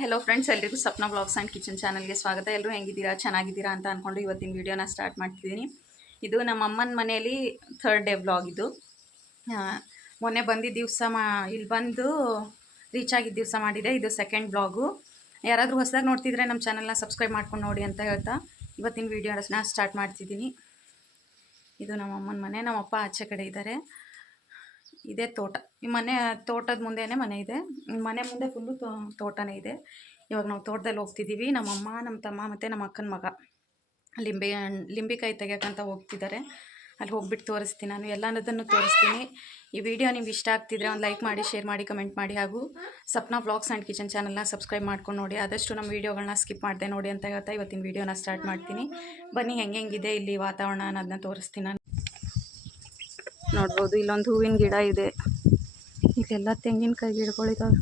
Hi hello friends, ಎಲ್ರಿಗೂ Sapna blogs and kitchen ಚಾನಲ್ಗೆ ಸ್ವಾಗತ. ಎಲ್ಲರೂ ಹೆಂಗಿದ್ದೀರಾ, ಚೆನ್ನಾಗಿದ್ದೀರಾ ಅಂತ ಅಂದ್ಕೊಂಡು ಇವತ್ತಿನ ವೀಡಿಯೋನ ಸ್ಟಾರ್ಟ್ ಮಾಡ್ತಿದ್ದೀನಿ. ಇದು ನಮ್ಮ ಅಮ್ಮನ ಮನೆಯಲ್ಲಿ ಥರ್ಡ್ ಡೇ ಬ್ಲಾಗ್. ಇದು ಮೊನ್ನೆ ಬಂದಿದ್ದ ದಿವಸ ಇಲ್ಲಿ ಬಂದು ರೀಚ್ ಆಗಿದ್ದ ದಿವಸ ಮಾಡಿದೆ. ಇದು ಸೆಕೆಂಡ್ ಬ್ಲಾಗು. ಯಾರಾದರೂ ಹೊಸದಾಗಿ ನೋಡ್ತಿದ್ರೆ ನಮ್ಮ ಚಾನಲ್ನ ಸಬ್ಸ್ಕ್ರೈಬ್ ಮಾಡ್ಕೊಂಡು ನೋಡಿ ಅಂತ ಹೇಳ್ತಾ ಇವತ್ತಿನ ವೀಡಿಯೋನ ಸ್ಟಾರ್ಟ್ ಮಾಡ್ತಿದ್ದೀನಿ. ಇದು ನಮ್ಮ ಅಮ್ಮನ ಮನೆ. ನಮ್ಮಪ್ಪ ಆಚೆ ಕಡೆ ಇದ್ದಾರೆ. ಇದೇ ತೋಟ. ಈ ಮನೆ ತೋಟದ ಮುಂದೆನೇ ಮನೆ ಇದೆ. ಮನೆ ಮುಂದೆ ಫುಲ್ಲು ತೋಟನೇ ಇದೆ. ಇವಾಗ ನಾವು ತೋಟದಲ್ಲಿ ಹೋಗ್ತಿದ್ದೀವಿ. ನಮ್ಮಮ್ಮ, ನಮ್ಮ ತಮ್ಮ ಮತ್ತು ನಮ್ಮ ಅಕ್ಕನ ಮಗ ಲಿಂಬೆಕಾಯಿ ತೆಗಿಯೋಕ್ಕಂತ ಹೋಗ್ತಿದ್ದಾರೆ. ಅಲ್ಲಿ ಹೋಗ್ಬಿಟ್ಟು ತೋರಿಸ್ತೀನಿ. ನಾನು ಎಲ್ಲದನ್ನು ತೋರಿಸ್ತೀನಿ. ಈ ವಿಡಿಯೋ ನಿಮ್ಗೆ ಇಷ್ಟ ಆಗ್ತಿದ್ರೆ ಒಂದು ಲೈಕ್ ಮಾಡಿ, ಶೇರ್ ಮಾಡಿ, ಕಮೆಂಟ್ ಮಾಡಿ, ಹಾಗೂ ಸಪ್ನಾ ಬ್ಲಾಗ್ಸ್ ಆ್ಯಂಡ್ ಕಿಚನ್ ಚಾನಲ್ನ ಸಬ್ಸ್ಕ್ರೈಬ್ ಮಾಡ್ಕೊಂಡು ನೋಡಿ. ಆದಷ್ಟು ನಮ್ಮ ವೀಡಿಯೋಗಳನ್ನ ಸ್ಕಿಪ್ ಮಾಡಿದೆ ನೋಡಿ ಅಂತ ಹೇಳ್ತಾ ಇವತ್ತಿನ ವೀಡಿಯೋನ ಸ್ಟಾರ್ಟ್ ಮಾಡ್ತೀನಿ. ಬನ್ನಿ, ಹೆಂಗೆಂಗಿದೆ ಇಲ್ಲಿ ವಾತಾವರಣ ಅನ್ನೋದನ್ನ ತೋರಿಸ್ತೀನಿ ನಾನು. ನೋಡ್ಬೋದು, ಇಲ್ಲೊಂದು ಹೂವಿನ ಗಿಡ ಇದೆ. ಇಲ್ಲೆಲ್ಲ ತೆಂಗಿನಕಾಯಿ ಗಿಡಗಳಿದ್ದಾವೆ.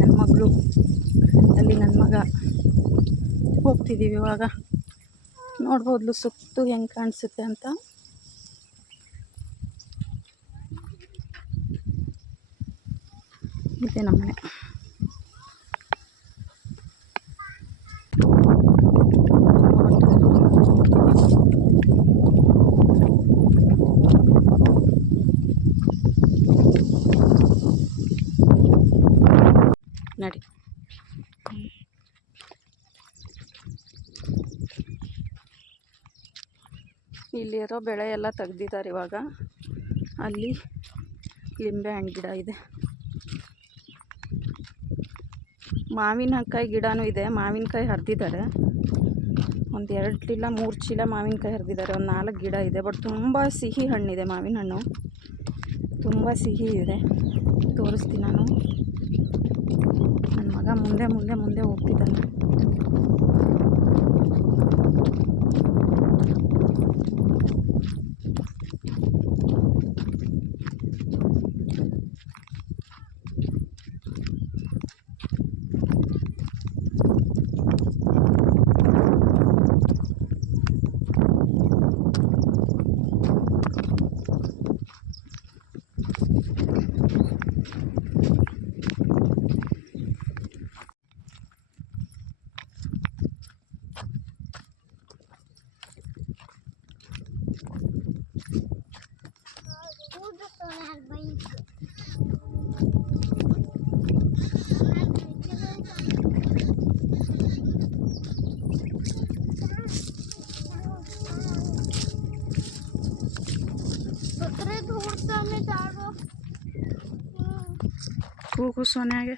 ನನ್ನ ಮಗಳು, ಅಲ್ಲಿ ನನ್ನ ಮಗ. ಹೋಗ್ತಿದ್ದೀವಿ ಇವಾಗ. ನೋಡ್ಬೋದು ಸುತ್ತು ಹೆಂಗೆ ಕಾಣಿಸುತ್ತೆ ಅಂತ. ಇದೆ ನಮ್ಮನೆ. ನಡಿ. ಇಲ್ಲಿರೋ ಬೆಳೆ ಎಲ್ಲ ತೆಗ್ದಿದ್ದಾರೆ ಇವಾಗ. ಅಲ್ಲಿ ಲಿಂಬೆ ಹಣ್ಣು ಗಿಡ ಇದೆ. ಮಾವಿನಕಾಯಿ ಗಿಡನೂ ಇದೆ. ಮಾವಿನಕಾಯಿ ಹರಿದಿದ್ದಾರೆ. ಒಂದು 2 ಚೀಲ 3 ಚೀಲ ಮಾವಿನಕಾಯಿ ಹರಿದಿದ್ದಾರೆ. ಒಂದು 4 ಗಿಡ ಇದೆ. ಬಟ್ ತುಂಬ ಸಿಹಿ ಹಣ್ಣಿದೆ. ಮಾವಿನ ಹಣ್ಣು ತುಂಬ ಸಿಹಿ ಇದೆ. ತೋರಿಸ್ತೀನಿ ನಾನು. ನನ್ನ ಮಗ ಮುಂದೆ ಮುಂದೆ ಮುಂದೆ ಹೋಗ್ತಿದ್ದಾನೆ. ಕೂಗು ಸೋನ್ಯಾಗೆ.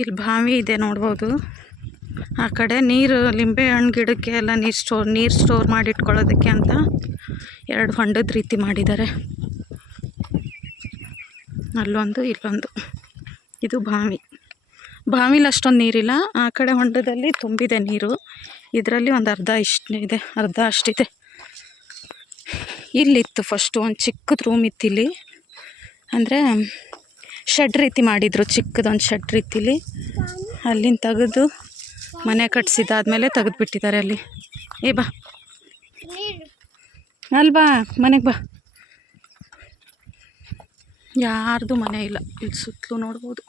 ಇಲ್ಲಿ ಬಾವಿ ಇದೆ ನೋಡ್ಬೋದು. ಆ ಕಡೆ ನೀರು ಲಿಂಬೆ ಹಣ್ಣು ಗಿಡಕ್ಕೆ ಎಲ್ಲ ನೀರು ಸ್ಟೋರ್ ಮಾಡಿ ಇಟ್ಕೊಳ್ಳೋದಕ್ಕೆ ಅಂತ 2 ಹೊಂಡದ ರೀತಿ ಮಾಡಿದ್ದಾರೆ. ಅಲ್ಲೊಂದು ಇಲ್ಲೊಂದು. ಇದು ಬಾವಿಲಿ ಅಷ್ಟೊಂದು ನೀರಿಲ್ಲ. ಆ ಕಡೆ ಹೊಂಡದಲ್ಲಿ ತುಂಬಿದೆ ನೀರು. ಇದರಲ್ಲಿ ಒಂದು ಅರ್ಧ ಅಷ್ಟಿದೆ. ಇಲ್ಲಿತ್ತು ಫಸ್ಟು ಒಂದು ಚಿಕ್ಕದು ರೂಮ್ ಇತ್ತು ಇಲ್ಲಿ. ಅಂದರೆ ಶೆಡ್ ರೀತಿ ಮಾಡಿದರು, ಚಿಕ್ಕದೊಂದು ಶೆಡ್ ರೀತಿಲಿ. ಅಲ್ಲಿಂದ ತೆಗೆದು ಮನೆ ಕಟ್ಸಿದ್ದಾದ್ಮೇಲೆ ತೆಗೆದುಬಿಟ್ಟಿದ್ದಾರೆ ಅಲ್ಲಿ. ಬಾ ಅಲ್ಲಿ ಬಾ, ಮನೆಗೆ ಬಾ. ಯಾರ್ದು ಮನೆ ಇಲ್ಲ ಇಲ್ಲಿ ಸುತ್ತಲೂ ನೋಡ್ಬೋದು.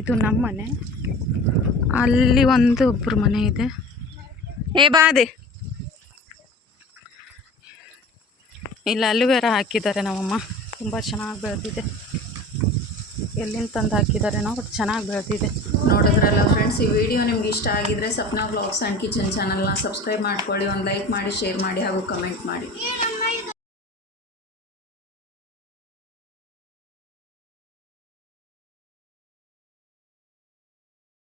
ಇದು ನಮ್ಮ ಮನೆ. ಅಲ್ಲಿ ಒಬ್ಬರು ಮನೆ ಇದೆ. ಬಾ ಅದೇ ಇಲ್ಲ ಅಲುವೆರಾ ಹಾಕಿದ್ದಾರೆ ನಮ್ಮಮ್ಮ. ತುಂಬ ಚೆನ್ನಾಗಿ ಬೆಳೆದಿದೆ. ಎಲ್ಲಿಂದ ತಂದು ಹಾಕಿದ್ದಾರೇನೋ, ಬಟ್ ಚೆನ್ನಾಗಿ ಬೆಳೆದಿದೆ. ನೋಡಿದ್ರಲ್ಲ ಫ್ರೆಂಡ್ಸ್, ಈ ವಿಡಿಯೋ ನಿಮ್ಗೆ ಇಷ್ಟ ಆಗಿದ್ರೆ ಸಪ್ನಾ ವ್ಲಾಗ್ಸ್ ಆ್ಯಂಡ್ ಕಿಚನ್ ಚಾನಲ್ನ ಸಬ್ಸ್ಕ್ರೈಬ್ ಮಾಡ್ಕೊಳ್ಳಿ, ಒಂದು ಲೈಕ್ ಮಾಡಿ, ಶೇರ್ ಮಾಡಿ ಹಾಗೂ ಕಮೆಂಟ್ ಮಾಡಿ.